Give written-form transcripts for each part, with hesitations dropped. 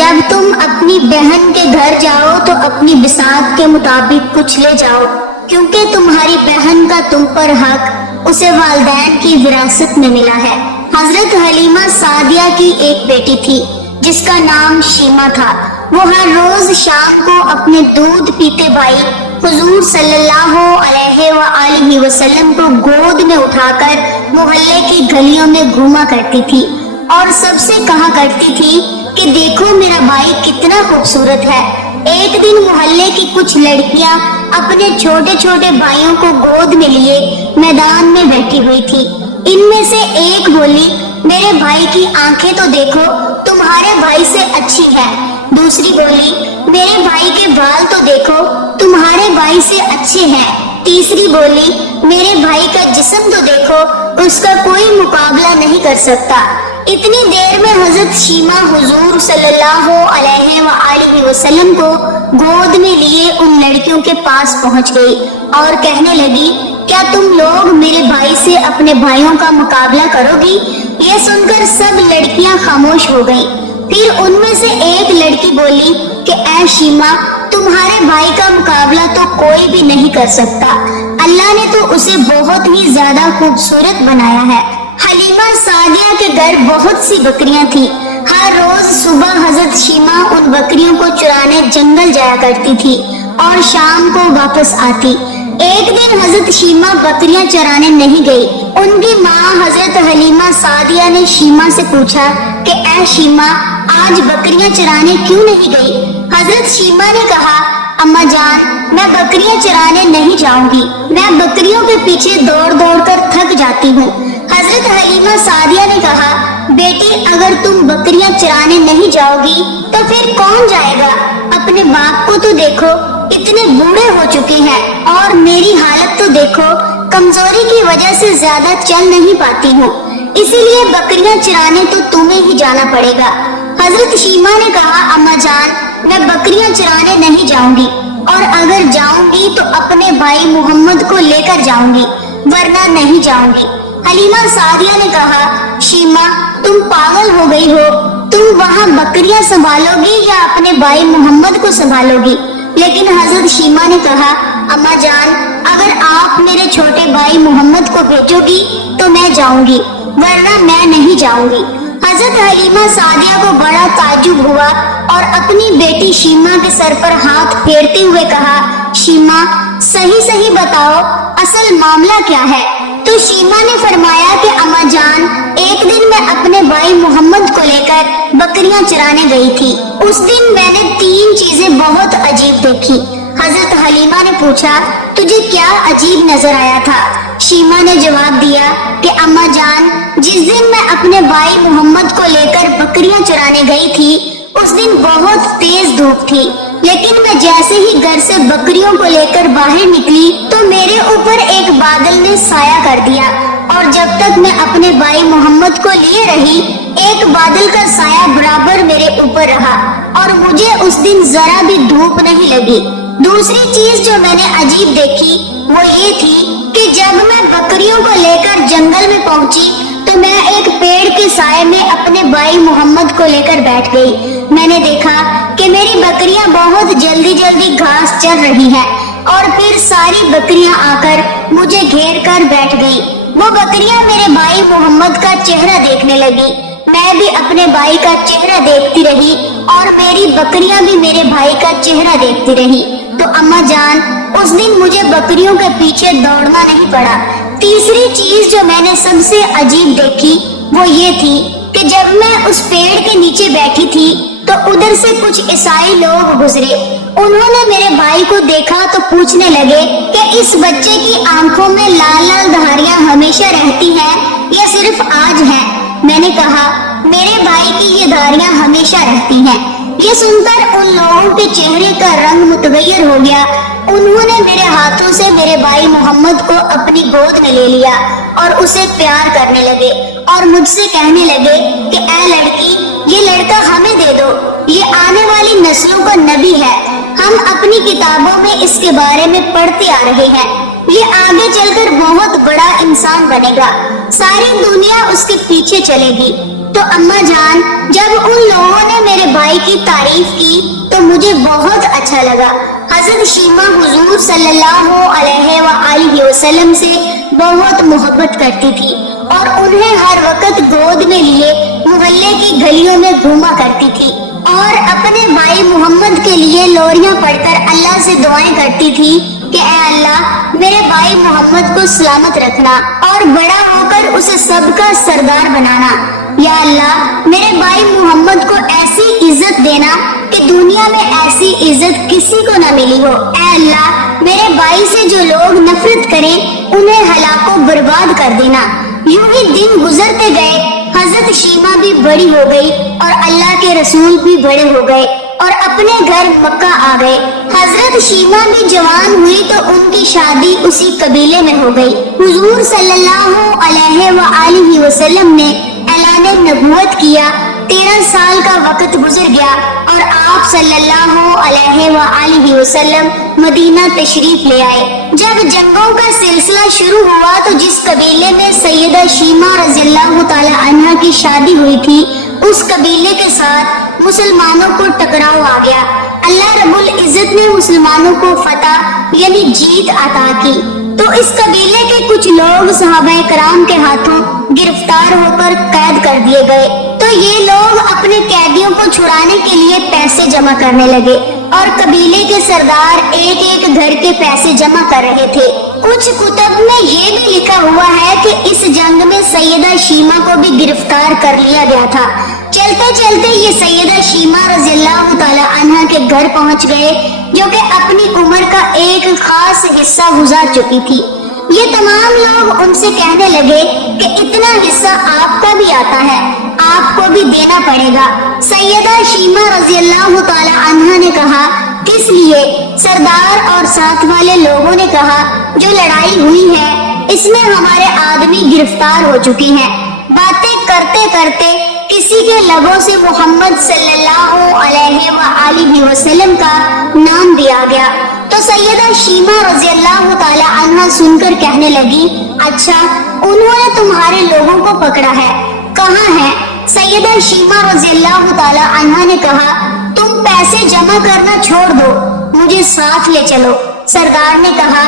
جب تم اپنی بہن کے گھر جاؤ تو اپنی بساط کے مطابق کچھ لے جاؤ، کیونکہ تمہاری بہن کا تم پر حق اسے والدین کی وراثت میں ملا ہے۔ حضرت حلیمہ سعدیہ کی ایک بیٹی تھی جس کا نام شیمہ تھا۔ وہ ہر روز شام کو اپنے دودھ پیتے بھائی حضور صلی اللہ علیہ وآلہ وسلم کو گود میں اٹھا کر محلے کی گلیوں میں گھوما کرتی تھی اور سب سے کہا کرتی تھی کہ دیکھو میرا بھائی کتنا خوبصورت ہے۔ ایک دن محلے کی کچھ لڑکیاں اپنے چھوٹے چھوٹے بھائیوں کو گود میں لیے میدان میں بیٹھی ہوئی تھی۔ ان میں سے ایک بولی، میرے بھائی کی آنکھیں تو دیکھو، تمہارے بھائی سے اچھی ہے۔ دوسری بولی، میرے بھائی کے بال تو دیکھو، تمہارے بھائی سے اچھے ہیں۔ تیسری بولی، میرے بھائی کا جسم تو دیکھو، اس کا کوئی مقابلہ نہیں کر سکتا۔ اتنی دیر میں حضرت شیمہ حضور صلی اللہ علیہ وآلہ وسلم کو گود میں لیے ان لڑکیوں کے پاس پہنچ گئی اور کہنے لگی، کیا تم لوگ میرے بھائی سے اپنے بھائیوں کا مقابلہ کرو گی؟ یہ سن کر سب لڑکیاں خاموش ہو گئیں۔ پھر ان میں سے ایک لڑکی بولی کہ اے شیمہ، تمہارے بھائی کا مقابلہ تو کوئی بھی نہیں کر سکتا، اللہ نے تو اسے بہت ہی زیادہ خوبصورت بنایا ہے۔ حلیمہ سعدیہ کے گھر بہت سی بکریاں تھیں۔ ہر روز صبح حضرت شیمہ ان بکریوں کو چرانے جنگل جایا کرتی تھی اور شام کو واپس آتی۔ ایک دن حضرت شیمہ بکریاں چرانے نہیں گئی۔ ان کی ماں حضرت حلیمہ سعدیہ نے شیمہ سے پوچھا کہ اے شیمہ، آج بکریاں چرانے کیوں نہیں گئی؟ حضرت شیمہ نے کہا، اماں جان، میں بکریاں چرانے نہیں جاؤں گی، میں بکریوں کے پیچھے دوڑ دوڑ کر تھک جاتی ہوں۔ حضرت حلیمہ سعدیہ نے کہا، بیٹی، اگر تم بکریاں چرانے نہیں جاؤ گی تو پھر کون جائے گا؟ اپنے باپ کو تو دیکھو، اتنے بوڑھے ہو چکے ہیں، اور میری حالت تو دیکھو، کمزوری کی وجہ سے زیادہ چل نہیں پاتی ہوں، اسی لیے بکریاں چرانے تو تمہیں ہی جانا پڑے گا۔ حضرت شیمہ نے کہا، اماں جان، میں بکریاں چرانے نہیں جاؤں گی، اور اگر جاؤں گی تو اپنے بھائی محمد کو لے کر جاؤں گی، ورنہ نہیں جاؤں گی۔ حلیمہ سعدیہ نے کہا، شیمہ، تم پاگل ہو گئی ہو، تم وہاں بکریاں سنبھالو گی یا اپنے بھائی محمد کو سنبھالو گی؟ لیکن حضرت شیمہ نے کہا، اماں جان، اگر آپ میرے چھوٹے بھائی محمد کو بھیجو گی تو میں جاؤں گی، ورنہ میں نہیں جاؤں گی۔ حضرت حلیمہ سعدیہ کو بڑا تعجب ہوا اور اپنی بیٹی شیمہ کے سر پر ہاتھ پھیرتے ہوئے کہا، شیمہ، صحیح صحیح بتاؤ، اصل معاملہ کیا ہے؟ تو شیمہ نے فرمایا کہ اماں جان، ایک دن میں اپنے بھائی محمد کو لے کر بکریاں چرانے گئی تھی۔ اس دن میں نے 3 چیزیں بہت عجیب دیکھی۔ حضرت حلیمہ نے پوچھا، تجھے کیا عجیب نظر آیا تھا؟ شیمہ نے جواب دیا کہ اماں جان، جس دن میں اپنے بھائی محمد کو لے کر بکریاں چرانے گئی تھی، اس دن بہت تیز دھوپ تھی، لیکن میں جیسے ہی گھر سے بکریوں کو لے کر باہر نکلی تو میرے اوپر ایک بادل نے سایہ کر دیا، اور جب تک میں اپنے بھائی محمد کو لیے رہی، ایک بادل کا سایہ برابر میرے اوپر رہا، اور مجھے اس دن ذرا بھی دھوپ نہیں لگی۔ دوسری چیز جو میں نے عجیب دیکھی وہ یہ تھی کہ جب میں بکریوں کو لے کر جنگل میں پہنچی تو میں ایک پیڑ کے سائے میں اپنے بھائی محمد کو لے کر بیٹھ گئی۔ میں نے دیکھا کہ میری بکریاں بہت جلدی جلدی گھاس چر رہی ہیں، اور پھر ساری بکریاں آ کر مجھے گھیر کر بیٹھ گئی۔ وہ بکریاں میرے بھائی محمد کا چہرہ دیکھنے لگی، میں بھی اپنے بھائی کا چہرہ دیکھتی رہی، اور میری بکریاں بھی میرے بھائی کا چہرہ دیکھتی رہی۔ تو اماں جان، اس دن مجھے بکریوں کے پیچھے دوڑنا نہیں پڑا۔ تیسری چیز جو میں نے سب سے عجیب دیکھی وہ یہ تھی کہ جب میں اس پیڑ کے نیچے بیٹھی تھی تو ادھر سے کچھ عیسائی لوگ گزرے۔ انہوں نے میرے بھائی کو دیکھا تو پوچھنے لگے کہ اس بچے کی آنکھوں میں لال لال دھاریاں ہمیشہ رہتی ہیں یا صرف آج ہیں؟ میں نے کہا، میرے بھائی کی یہ دھاریاں ہمیشہ رہتی ہیں۔ یہ سن کر ان لوگوں کے چہرے کا رنگ متغیر ہو گیا۔ انہوں نے میرے ہاتھوں سے میرے بھائی محمد کو اپنی گود میں لے لیا اور اسے پیار کرنے لگے، اور مجھ سے کہنے لگے کہ اے لڑکی، یہ لڑکا ہمیں دے دو، یہ آنے والی نسلوں کا نبی ہے، ہم اپنی کتابوں میں اس کے بارے میں پڑھتے آ رہے ہیں، یہ آگے چل کر بہت بڑا انسان بنے گا، ساری دنیا اس کے پیچھے چلے گی۔ تو اما جان جب ان لوگوں نے میرے بھائی کی تعریف کی تو مجھے بہت اچھا لگا۔ حضرت شیما حضور صلی اللہ علیہ وآلہ وسلم سے بہت محبت کرتی تھی اور انہیں ہر وقت گود میں لیے محلے کی گلیوں میں گھوما کرتی تھی اور اپنے بھائی محمد کے لیے لوریاں پڑھ کر اللہ سے دعائیں کرتی تھی کہ اے اللہ میرے بھائی محمد کو سلامت رکھنا اور بڑا ہو کر اسے سب کا سردار بنانا۔ یا اللہ میرے بھائی محمد کو ایسی عزت دینا کہ دنیا میں ایسی عزت کسی کو نہ ملی ہو۔ اے اللہ میرے بھائی سے جو لوگ نفرت کریں انہیں ہلاک و برباد کر دینا۔ یوں ہی دن گزرتے گئے، حضرت شیما بھی بڑی ہو گئی اور اللہ کے رسول بھی بڑے ہو گئے اور اپنے گھر مکہ آ گئے۔ حضرت شیما بھی جوان ہوئی تو ان کی شادی اسی قبیلے میں ہو گئی۔ حضور صلی اللہ علیہ وآلہ وسلم نے اعلان نبوت کیا، 13 سال کا وقت گزر گیا اور آپ صلی اللہ علیہ وآلہ وسلم مدینہ تشریف لے آئے۔ جب جنگوں کا سلسلہ شروع ہوا تو جس قبیلے میں سیدہ شیما رضی اللہ تعالی عنہا کی شادی ہوئی تھی اس قبیلے کے ساتھ مسلمانوں کو ٹکراؤ آ گیا۔ اللہ رب العزت نے مسلمانوں کو فتح یعنی جیت عطا کی تو اس قبیلے کے کچھ لوگ صحابہ کرام کے ہاتھوں گرفتار ہو کر قید کر دیے گئے تو یہ لوگ اپنے قیدیوں کو چھڑانے کے لیے پیسے جمع کرنے لگے اور قبیلے کے سردار ایک ایک گھر کے پیسے جمع کر رہے تھے۔ کچھ کتب میں یہ بھی لکھا ہوا ہے کہ اس جنگ میں سیدہ شیما کو بھی گرفتار کر لیا گیا تھا۔ چلتے چلتے یہ سیدہ شیما رضی اللہ تعالی عنہا کے گھر پہنچ گئے جو کہ اپنی عمر کا ایک خاص حصہ گزار چکی تھی۔ یہ تمام لوگ ان سے کہنے لگے کہ اتنا حصہ آپ کا بھی آتا ہے، آپ کو بھی دینا پڑے گا۔ سیدہ شیما رضی اللہ تعالی عنہا نے کہا کس لیے؟ سردار اور ساتھ والے لوگوں نے کہا جو لڑائی ہوئی ہے اس میں ہمارے آدمی گرفتار ہو چکی ہیں۔ باتیں کرتے کرتے کسی کے لبوں سے محمد صلی اللہ علیہ وآلہ وسلم کا نام بھی آ گیا تو سیدہ شیما رضی اللہ تعالی عنہا سن کر کہنے لگی اچھا انہوں نے تمہارے لوگوں کو پکڑا ہے، کہاں ہے؟ سیدہ شیما رضی اللہ تعالی عنہا نے کہا تم پیسے جمع کرنا چھوڑ دو، مجھے ساتھ لے چلو۔ سردار نے کہا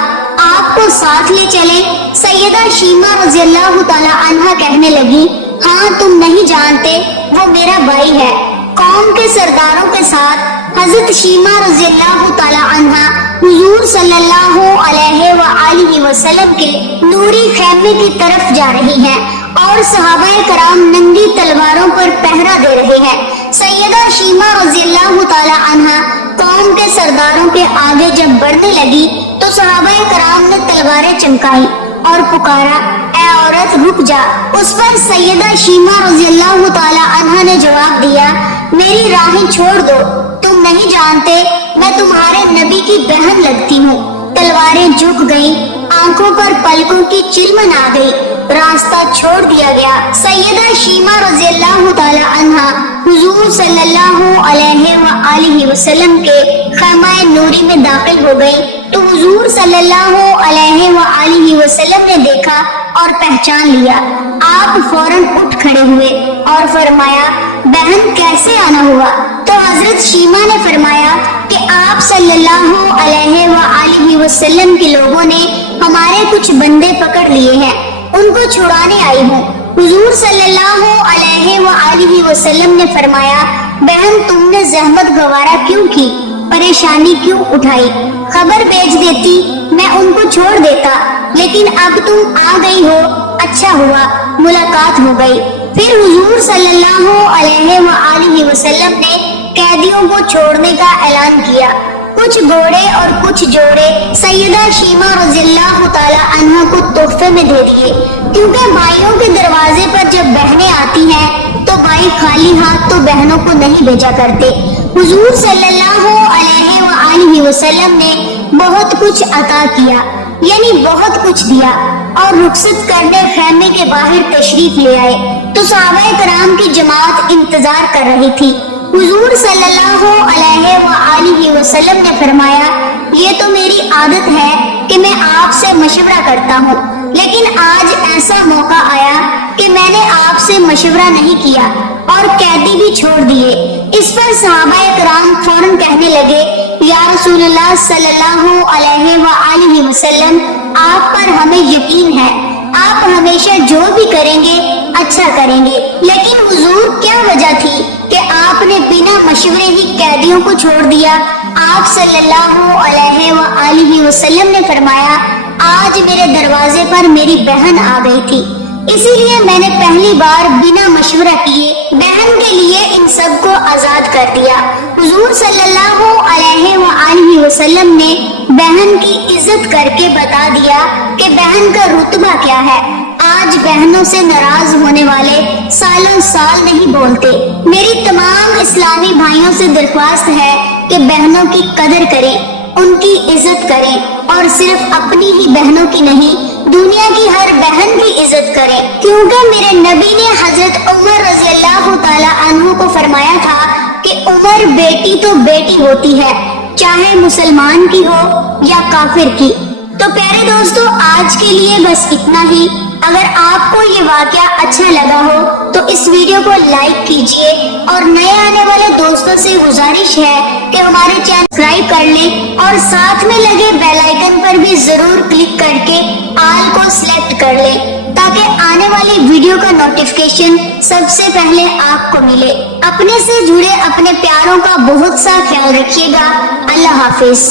آپ کو ساتھ لے چلیں؟ سیدہ شیما رضی اللہ تعالی عنہا کہنے لگی ہاں تم نہیں جانتے وہ میرا بھائی ہے۔ قوم کے سرداروں کے ساتھ حضرت شیما رضی اللہ تعالی عنہا حضور صلی اللہ علیہ وآلہ وسلم کے نوری خیمے کی طرف جا رہی ہیں اور صحابہ کرام ننگی تلواروں پر پہرا دے رہے ہیں۔ سیدہ شیما رضی اللہ تعالی عنہا قوم کے سرداروں کے آگے جب بڑھنے لگی تو صحابہ کرام نے تلواریں چمکائی اور پکارا اے عورت رک جا۔ اس پر سیدہ شیما رضی اللہ تعالی عنہا نے جواب دیا میری راہیں چھوڑ دو، تم نہیں جانتے میں تمہارے نبی کی بہن لگتی ہوں۔ تلواریں جھک گئیں، آنکھوں پر پلکوں کی چلمن آ گئی، راستہ چھوڑ دیا گیا۔ سیدہ شیما رضی اللہ تعالی عنہا حضور صلی اللہ علیہ وآلہ وسلم کے خیمہ نوری میں داخل ہو گئی تو حضور صلی اللہ علیہ وآلہ وسلم نے دیکھا اور پہچان لیا۔ آپ فوراً اٹھ کھڑے ہوئے اور فرمایا بہن کیسے آنا ہوا؟ تو حضرت شیما نے فرمایا کہ آپ صلی اللہ علیہ وآلہ وسلم کے لوگوں نے ہمارے کچھ بندے پکڑ لیے ہیں، ان کو چھڑانے آئی ہوں۔ حضور صلی اللہ علیہ وآلہ وسلم نے فرمایا بہن تم نے زحمت گوارا کیوں کی، پریشانی کیوں اٹھائی؟ خبر بھیج دیتی میں ان کو چھوڑ دیتا، لیکن اب تم آ گئی ہو، اچھا ہوا ملاقات ہو گئی۔ پھر حضور صلی اللہ علیہ وآلہ وسلم نے قیدیوں کو چھوڑنے کا اعلان کیا۔ کچھ گھوڑے اور کچھ جوڑے سیدہ شیما رضی اللہ تعالی عنہا کو تحفے میں دے دیے، کیونکہ بھائیوں کے دروازے پر جب بہنیں آتی ہیں تو بھائی خالی ہاتھ تو بہنوں کو نہیں بھیجا کرتے۔ حضور صلی اللہ علیہ وآلہ وسلم نے بہت کچھ عطا کیا، یعنی بہت کچھ دیا، اور رخصت کرنے خیمے کے باہر تشریف لے آئے تو صحابہ کرام کی جماعت انتظار کر رہی تھی۔ حضور صلی اللہ علیہ وآلہ وسلم نے فرمایا یہ تو میری عادت ہے کہ میں آپ سے مشورہ کرتا ہوں، لیکن آج ایسا موقع آیا کہ میں نے آپ سے مشورہ نہیں کیا اور قیدی بھی چھوڑ دیے۔ اس پر صحابہ کرام فوراً کہنے لگے، یا رسول اللہ صلی اللہ علیہ وآلہ وسلم، آپ پر ہمیں یقین ہے، آپ ہمیشہ جو بھی کریں گے اچھا کریں گے۔ لیکن حضور کیا وجہ تھی کہ آپ نے بنا مشورے ہی قیدیوں کو چھوڑ دیا؟ آپ صلی اللہ علیہ وآلہ وسلم نے فرمایا، آج میرے دروازے پر میری بہن آ گئی تھی، اسی لیے میں نے پہلی بار بنا مشورہ کیے بہن کے لیے ان سب کو آزاد کر دیا۔ حضور صلی اللہ علیہ وآلہ وسلم نے بہن کی عزت کر کے بتا دیا کہ بہن کا رتبہ کیا ہے۔ آج بہنوں سے ناراض ہونے والے سالوں سال نہیں بولتے۔ میری تمام اسلامی بھائیوں سے درخواست ہے کہ بہنوں کی قدر کریں، ان کی عزت کریں، اور صرف اپنی ہی بہنوں کی نہیں، دنیا کی ہر بہن کی عزت کریں، کیونکہ میرے نبی نے حضرت عمر رضی اللہ تعالی عنہ کو فرمایا تھا کہ عمر بیٹی تو بیٹی ہوتی ہے، چاہے مسلمان کی ہو یا کافر کی۔ تو پیارے دوستو، آج کے لیے بس اتنا ہی۔ اگر آپ کو یہ واقعہ اچھا لگا ہو تو اس ویڈیو کو لائک کیجئے، اور نئے آنے والے دوستوں سے گزارش ہے کہ ہمارے چینل سبسکرائب کر لیں اور ساتھ میں لگے بیل آئیکن پر بھی ضرور کلک کر کے آل کو سلیکٹ کر لیں، تاکہ آنے والی ویڈیو کا نوٹیفیکیشن سب سے پہلے آپ کو ملے۔ اپنے سے جڑے اپنے پیاروں کا بہت سا خیال رکھیے گا۔ اللہ حافظ۔